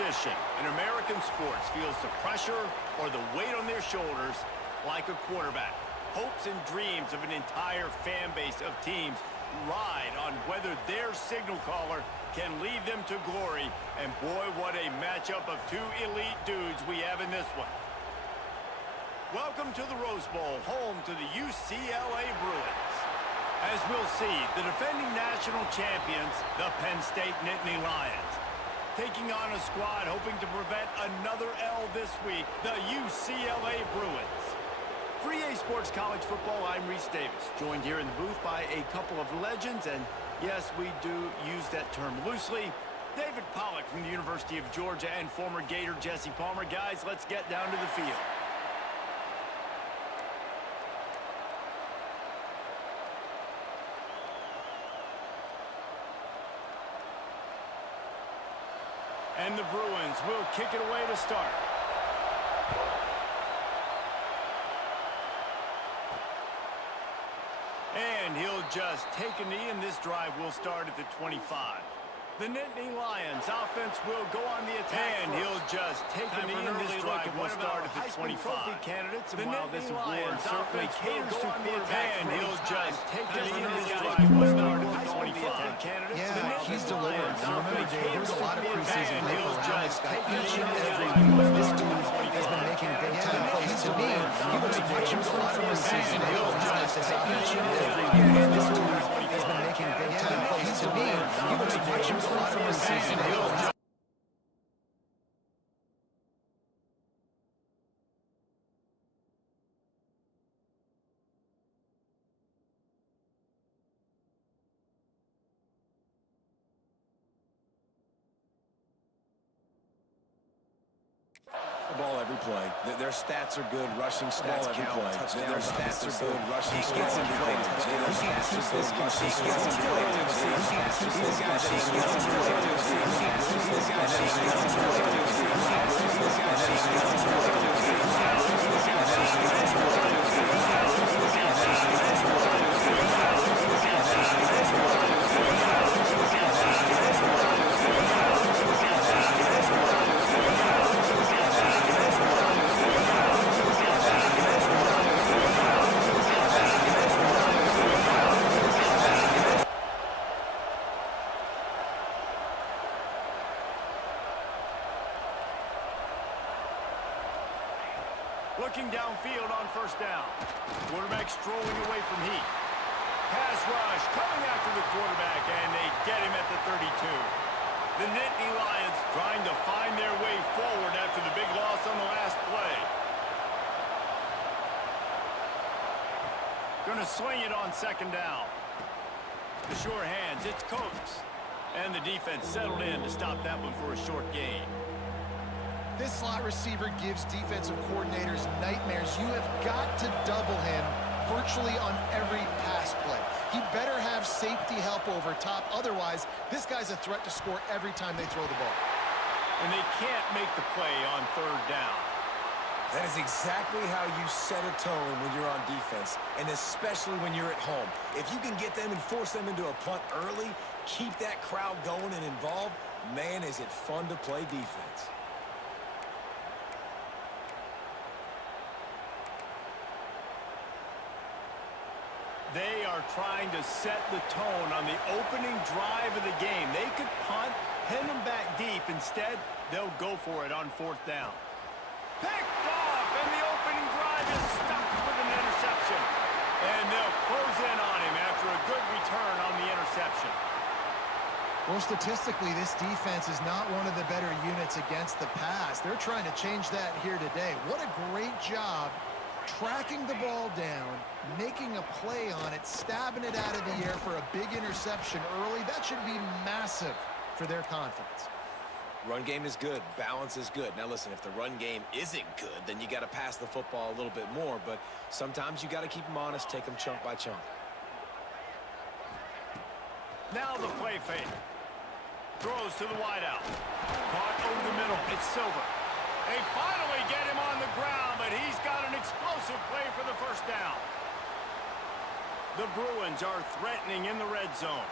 position in American sports feels the pressure or the weight on their shoulders like a quarterback. Hopes and dreams of an entire fan base of teams ride on whether their signal caller can lead them to glory. And boy, what a matchup of two elite dudes we have in this one. Welcome to the Rose Bowl, home to the UCLA Bruins. As we'll see, the defending national champions, the Penn State Nittany Lions, taking on a squad hoping to prevent another L this week, the UCLA Bruins. For EA Sports College Football, I'm Reese Davis, joined here in the booth by a couple of legends, and yes, we do use that term loosely. David Pollack from the University of Georgia and former Gator Jesse Palmer. Guys, let's get down to the field. And the Bruins will kick it away to start. And he'll just take a knee, and this drive will start at the 25. The Nittany Lions offense will go on the attack. And he'll just take a knee, and this drive will start at the 25. Candidates, and while this award certainly caters to quarterbacks, and he'll just take a knee, and this drive will start at the 25. Yeah, he's delivered. Remember, Dave, there's a lot of preseason hype around this guy. Each and every week, this dude has been making big-time plays. To me, he looks like a lot of preseason hype around this guy. Each and every week, this dude has been making big-time plays. To me, he looks like a lot of preseason hype. Ball every play. Their stats are good. Rushing stats count. Their stats are good. Rushing stats are good. Their stats are good. Rushing stats are Looking downfield on first down. Quarterback strolling away from heat. Pass rush coming after the quarterback, and they get him at the 32. The Nittany Lions trying to find their way forward after the big loss on the last play. Going to swing it on second down. The sure hands, it's Coates. And the defense settled in to stop that one for a short gain. This slot receiver gives defensive coordinators nightmares. You have got to double him virtually on every pass play. He better have safety help over top. Otherwise, this guy's a threat to score every time they throw the ball. And they can't make the play on third down. That is exactly how you set a tone when you're on defense, and especially when you're at home. If you can get them and force them into a punt early, keep that crowd going and involved, man, is it fun to play defense. They are trying to set the tone on the opening drive of the game. They could punt, pin them back deep. Instead, they'll go for it on fourth down. Picked off, and the opening drive is stopped with an interception. And they'll close in on him after a good return on the interception. Well, statistically, this defense is not one of the better units against the pass. They're trying to change that here today. What a great job tracking the ball down, making a play on it, stabbing it out of the air for a big interception early. That should be massive for their confidence. Run game is good. Balance is good. Now, listen, if the run game isn't good, then you got to pass the football a little bit more. But sometimes you got to keep them honest, take them chunk by chunk. Now the play fake. Throws to the wideout. Caught over the middle. It's Silver. They finally get him on the ground, but he's got an explosive play for the first down. The Bruins are threatening in the red zone.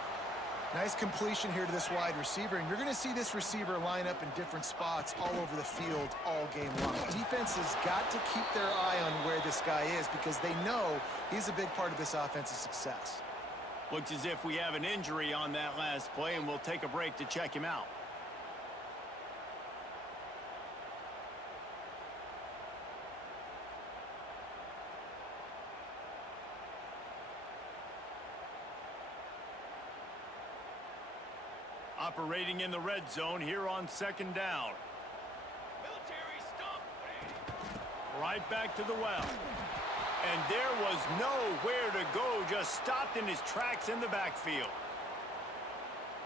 Nice completion here to this wide receiver, and you're going to see this receiver line up in different spots all over the field all game long. Defense has got to keep their eye on where this guy is because they know he's a big part of this offense's success. Looks as if we have an injury on that last play, and we'll take a break to check him out. Operating in the red zone here on second down. Military stop. Right back to the well. And there was nowhere to go, just stopped in his tracks in the backfield.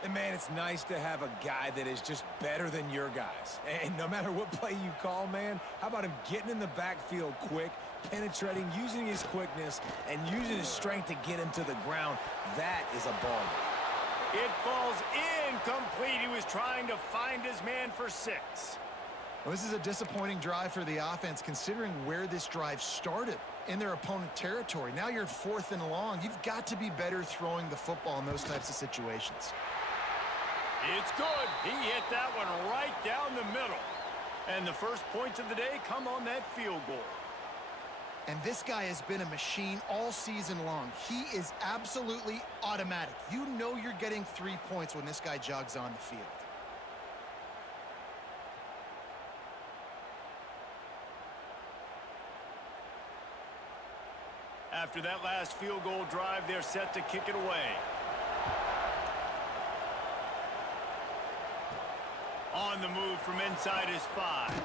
And, man, it's nice to have a guy that is just better than your guys. And no matter what play you call, man, how about him getting in the backfield quick, penetrating, using his quickness, and using his strength to get him to the ground. That is a ball. It falls incomplete. He was trying to find his man for 6. Well, this is a disappointing drive for the offense considering where this drive started in their opponent territory. Now you're at 4th and long. You've got to be better throwing the football in those types of situations. It's good. He hit that one right down the middle. And the first points of the day come on that field goal. And this guy has been a machine all season long. He is absolutely automatic. You know you're getting 3 points when this guy jogs on the field. After that last field goal drive, they're set to kick it away. On the move from inside his 5.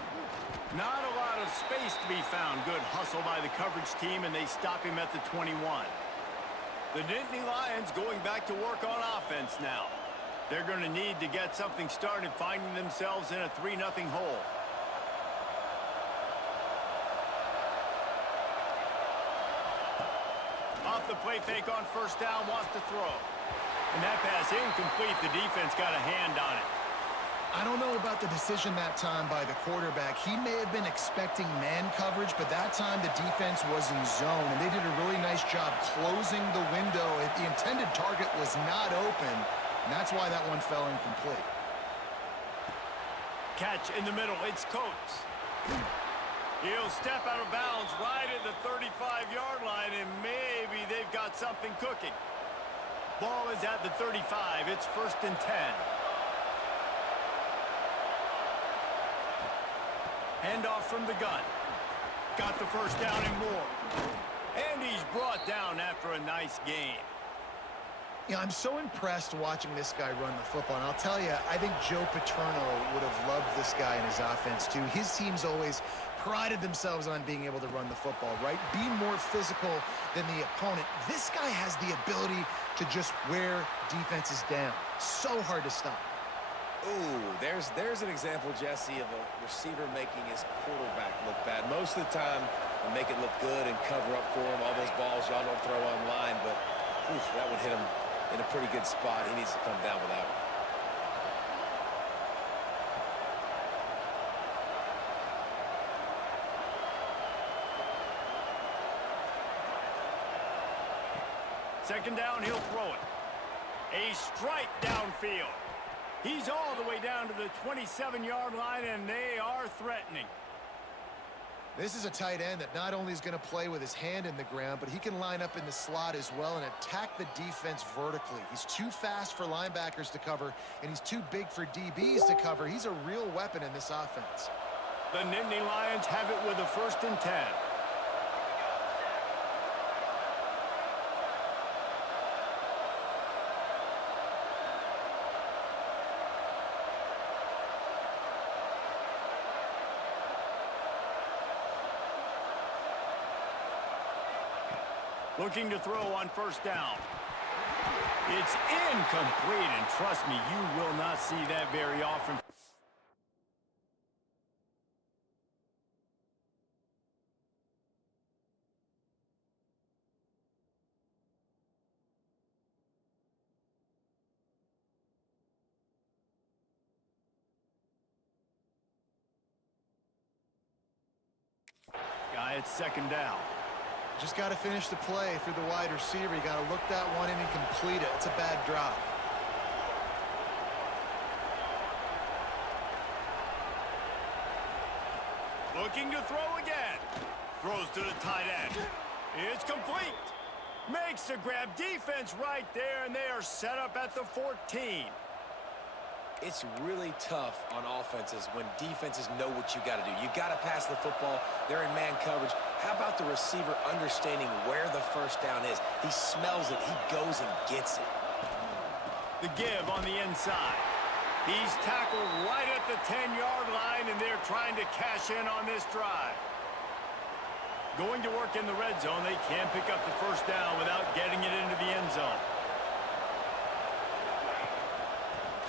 Not a lot of space to be found. Good hustle by the coverage team, and they stop him at the 21. The Nittany Lions going back to work on offense now. They're going to need to get something started, finding themselves in a 3-0 hole. Off the play fake on first down, wants to throw. And that pass incomplete. The defense got a hand on it. I don't know about the decision that time by the quarterback. He may have been expecting man coverage, but that time the defense was in zone, and they did a really nice job closing the window. The intended target was not open, and that's why that one fell incomplete. Catch in the middle. It's Coates. He'll step out of bounds right at the 35-yard line, and maybe they've got something cooking. Ball is at the 35. It's 1st and 10. Handoff from the gun. Got the first down and more. And he's brought down after a nice gain. Yeah, I'm so impressed watching this guy run the football. And I'll tell you, I think Joe Paterno would have loved this guy in his offense, too. His teams always prided themselves on being able to run the football, right? Be more physical than the opponent. This guy has the ability to just wear defenses down. So hard to stop. Ooh, there's an example, Jesse, of a receiver making his quarterback look bad. Most of the time, they make it look good and cover up for him. All those balls y'all don't throw online, but oof, that would hit him in a pretty good spot. He needs to come down with that one. Second down, he'll throw it. A strike downfield. He's all the way down to the 27-yard line, and they are threatening. This is a tight end that not only is going to play with his hand in the ground, but he can line up in the slot as well and attack the defense vertically. He's too fast for linebackers to cover, and he's too big for DBs to cover. He's a real weapon in this offense. The Nittany Lions have it with a 1st and 10. Looking to throw on first down. It's incomplete, and trust me, you will not see that very often. Guy at second down. Just got to finish the play for the wide receiver. You got to look that one in and complete it. It's a bad drop. Looking to throw again. Throws to the tight end. It's complete. Makes the grab. Defense right there, and they are set up at the 14. It's really tough on offenses when defenses know what you got to do. You got to pass the football. They're in man coverage. How about the receiver understanding where the first down is? He smells it. He goes and gets it. The give on the inside. He's tackled right at the 10-yard line, and they're trying to cash in on this drive. Going to work in the red zone. They can't pick up the first down without getting it into the end zone.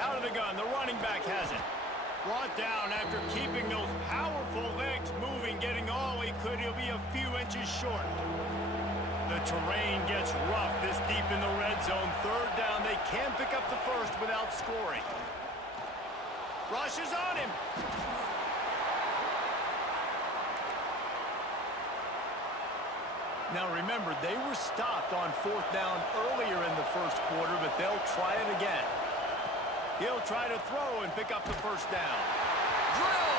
Out of the gun, the running back has it. Brought down after keeping those powerful legs moving, getting all he could. He'll be a few inches short. The terrain gets rough this deep in the red zone. Third down, they can't pick up the first without scoring. Rushes on him. Now remember, they were stopped on fourth down earlier in the first quarter, but they'll try it again. He'll try to throw and pick up the first down. Drill